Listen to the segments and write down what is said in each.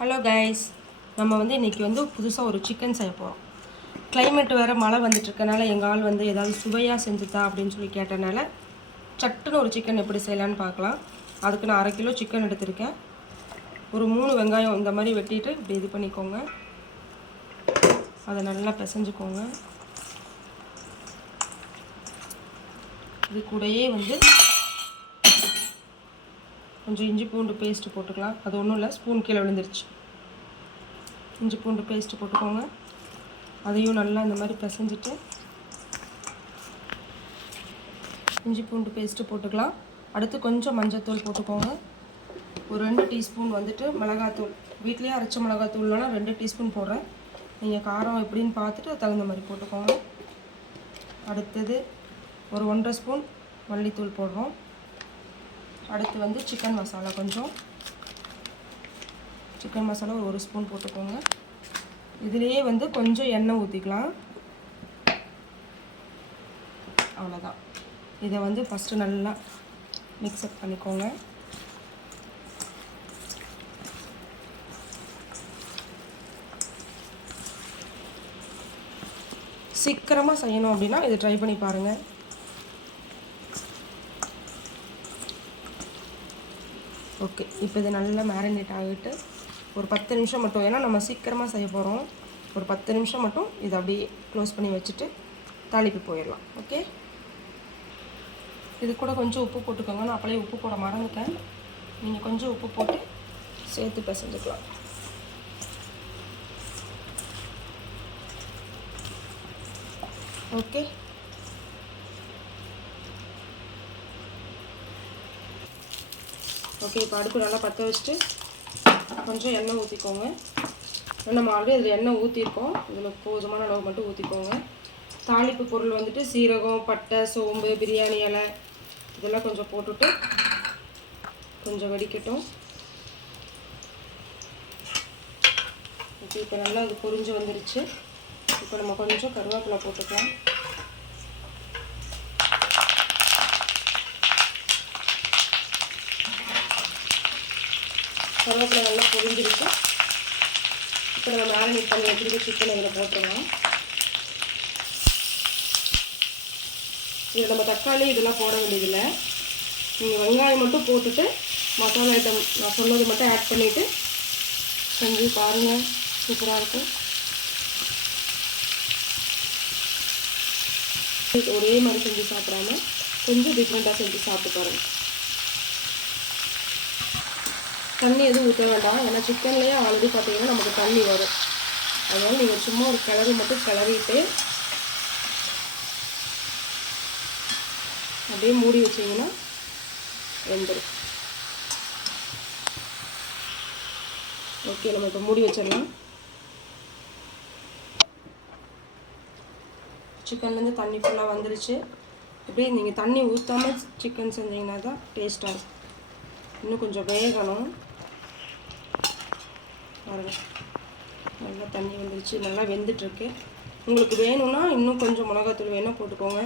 Hello guys நம்ம வந்து இன்றைக்கி வந்து புதுசாக ஒரு சிக்கன் செய்ய போகிறோம் கிளைமேட் வேறு மழை வந்துட்டு இருக்கனால எங்கள் ஆள் வந்து ஏதாவது சுவையாக செஞ்சுதா அப்படின்னு சொல்லி கேட்டனால சட்டுன்னு ஒரு சிக்கன் எப்படி செய்யலான்னு பார்க்கலாம். அதுக்கு நான் அரை கிலோ சிக்கன் எடுத்திருக்கேன். ஒரு மூணு வெங்காயம் இந்த மாதிரி வெட்டிட்டு இப்படி இது பண்ணிக்கோங்க. அதை நல்லா பிசைஞ்சுக்கோங்க. இது கூடயே வந்து கொஞ்சம் இஞ்சி பூண்டு பேஸ்ட்டு போட்டுக்கலாம். அது ஒன்றும் இல்லை ஸ்பூன் கீழே விழுந்துருச்சு. இஞ்சி பூண்டு பேஸ்ட்டு போட்டுக்கோங்க. அதையும் நல்லா இந்த மாதிரி பிசைஞ்சிட்டு இஞ்சி பூண்டு பேஸ்ட்டு போட்டுக்கலாம். அடுத்து கொஞ்சம் மஞ்சத்தூள் போட்டுக்கோங்க. ஒரு ரெண்டு டீஸ்பூன் வந்துட்டு மிளகாத்தூள். வீட்லேயே அரைச்ச மிளகாத்தூள்னா ரெண்டு டீஸ்பூன் போடுறேன். நீங்கள் காரம் எப்படின்னு பார்த்துட்டு தகுந்த மாதிரி போட்டுக்கோங்க. அடுத்தது ஒரு ஒன்றரை ஸ்பூன் மல்லித்தூள் போடுறோம். அடுத்து வந்து சிக்கன் மசாலா கொஞ்சம். சிக்கன் மசாலா ஒரு ஒரு ஸ்பூன் போட்டுக்கோங்க. இதுலேயே வந்து கொஞ்சம் எண்ணெய் ஊற்றிக்கலாம் அவ்வளோதான் இதை வந்து ஃபஸ்ட்டு நல்லா மிக்ஸ்அப் பண்ணிக்கோங்க. சீக்கிரமாக செய்யணும் அப்படின்னா இதை ட்ரை பண்ணி பாருங்கள் ஓகே இப்போ இது நல்லா மேரினேட் ஆகிட்டு ஒரு பத்து நிமிஷம் மட்டும் ஏன்னா நம்ம சீக்கிரமாக செய்ய போகிறோம் ஒரு பத்து நிமிஷம் மட்டும் இதை அப்படியே க்ளோஸ் பண்ணி வச்சுட்டு தாளிப்பு போயிடலாம். ஓகே? இது கூட கொஞ்சம் உப்பு போட்டுக்கோங்க. நான் அப்படியே உப்பு போட மறந்துட்டேன். நீங்கள் கொஞ்சம் உப்பு போட்டு சேர்த்து பிசைஞ்சுக்கலாம். ஓகே? ஓகே இப்போ அடுப்பு நல்லா பற்ற வச்சுட்டு கொஞ்சம் எண்ணெய் ஊற்றிக்கோங்க நம்ம ஆல்ரெடி அதில் எண்ணெய் ஊற்றிருக்கோம் இதில் போதுமான அளவு மட்டும் ஊற்றிக்கோங்க தாளிப்பு பொருள் வந்துட்டு சீரகம் பட்டை சோம்பு பிரியாணி இலை இதெல்லாம் கொஞ்சம் போட்டுட்டு கொஞ்சம் வெடிக்கட்டும். ஓகே இப்போ நல்லா அது பொரிஞ்சு வந்துருச்சு. இப்போ நம்ம கொஞ்சம் கருவேப்பிலை போட்டுக்கலாம். கருவேப்பிலை நல்லா பொரிஞ்சிருக்கு இப்போ நம்ம மேரினேட் பண்ணி வச்சுருக்க சிக்கன் இதில் போட்டுருவோம் இதில் நம்ம தக்காளி இதெல்லாம் போட வேண்டியதில்லை. நீங்கள் வெங்காயம் மட்டும் போட்டுட்டு மசாலா ஐட்டம் நான் சொன்னது மட்டும் ஆட் பண்ணிவிட்டு செஞ்சு பாருங்கள் சூப்பராக இருக்கும். ஒரே மாதிரி செஞ்சு சாப்பிடாம கொஞ்சம் டிஃப்ரெண்ட்டாக செஞ்சு சாப்பிட்டு பாருங்கள் தண்ணி எதுவும் ஊற்ற வேண்டாம். ஏன்னா சிக்கன்லேயே ஆல்ரெடி பார்த்தீங்கன்னா நமக்கு தண்ணி வரும். அதனால் நீங்கள் சும்மா ஒரு கிளறி மட்டும் கிளறிட்டு அப்படியே மூடி வச்சிங்கன்னா வெந்துடும் ஓகே நம்ம இப்போ மூடி வச்சிடலாம். சிக்கன்லேருந்து தண்ணி ஃபுல்லாக வந்துருச்சு. அப்படியே நீங்கள் தண்ணி ஊற்றாமல் சிக்கன் செஞ்சீங்கன்னா தான் டேஸ்ட்டாக இருக்கும் இன்னும் கொஞ்சம் வேகணும். பாருங்கள் நல்லா தண்ணி வந்துருச்சு. நல்லா வெந்துட்டுருக்கு. உங்களுக்கு வேணும்னா இன்னும் கொஞ்சம் மிளகாத்தூள் வேணால் போட்டுக்கோங்க.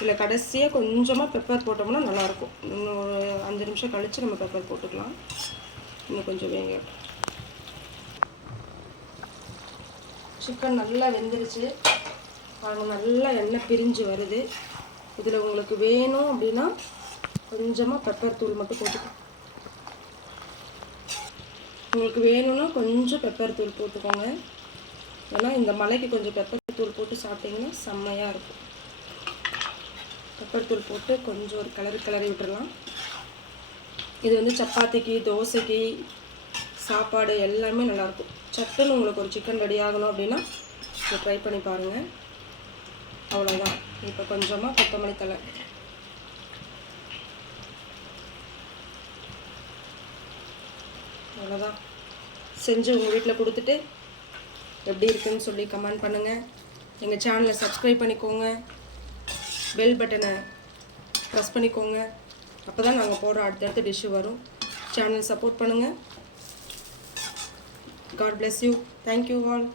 இல்லை கடைசியாக கொஞ்சமாக பெப்பர் போட்டோம்னா நல்லாயிருக்கும். இன்னும் ஒரு அஞ்சு நிமிஷம் கழித்து நம்ம பெப்பர் போட்டுக்கலாம். இன்னும் கொஞ்சம் வேங்க. சிக்கன் நல்லா வெந்துருச்சு. பாருங்க நல்லா எண்ணெய் பிரிஞ்சு வருது. இதில் உங்களுக்கு வேணும் அப்படின்னா கொஞ்சமாக பெப்பர் தூள் மட்டும் போட்டுக்கோங்க. உங்களுக்கு வேணும்னா கொஞ்சம் பெப்பர் தூள் போட்டுக்கோங்க. ஏன்னா இந்த மலைக்கு கொஞ்சம் பெப்பர் தூள் போட்டு சாப்பிட்டிங்கன்னா செம்மையாக இருக்கும். பெப்பர் தூள் போட்டு கொஞ்சம் ஒரு கலரு கிளறி விட்டுறலாம். இது வந்து சப்பாத்திக்கு தோசைக்கு சாப்பாடு எல்லாமே நல்லாயிருக்கும் சட்டுன்னு உங்களுக்கு ஒரு சிக்கன் ரெடி ஆகணும் அப்படின்னா இதை ட்ரை பண்ணி பாருங்கள் அவ்வளோதான் இப்போ கொஞ்சமாக கொத்தமல்லி தலை அவ்வளோதான் செஞ்சு உங்கள் வீட்டில் கொடுத்துட்டு எப்படி இருக்குன்னு சொல்லி கமெண்ட் பண்ணுங்கள் எங்கள் சேனலை சப்ஸ்கிரைப் பண்ணிக்கோங்க. பெல் பட்டனை ப்ரெஸ் பண்ணிக்கோங்க. அப்போ தான் நாங்கள் போடுற அடுத்தடுத்த டிஷ்ஷு வரும். சேனல் சப்போர்ட் பண்ணுங்கள் God bless you thank you all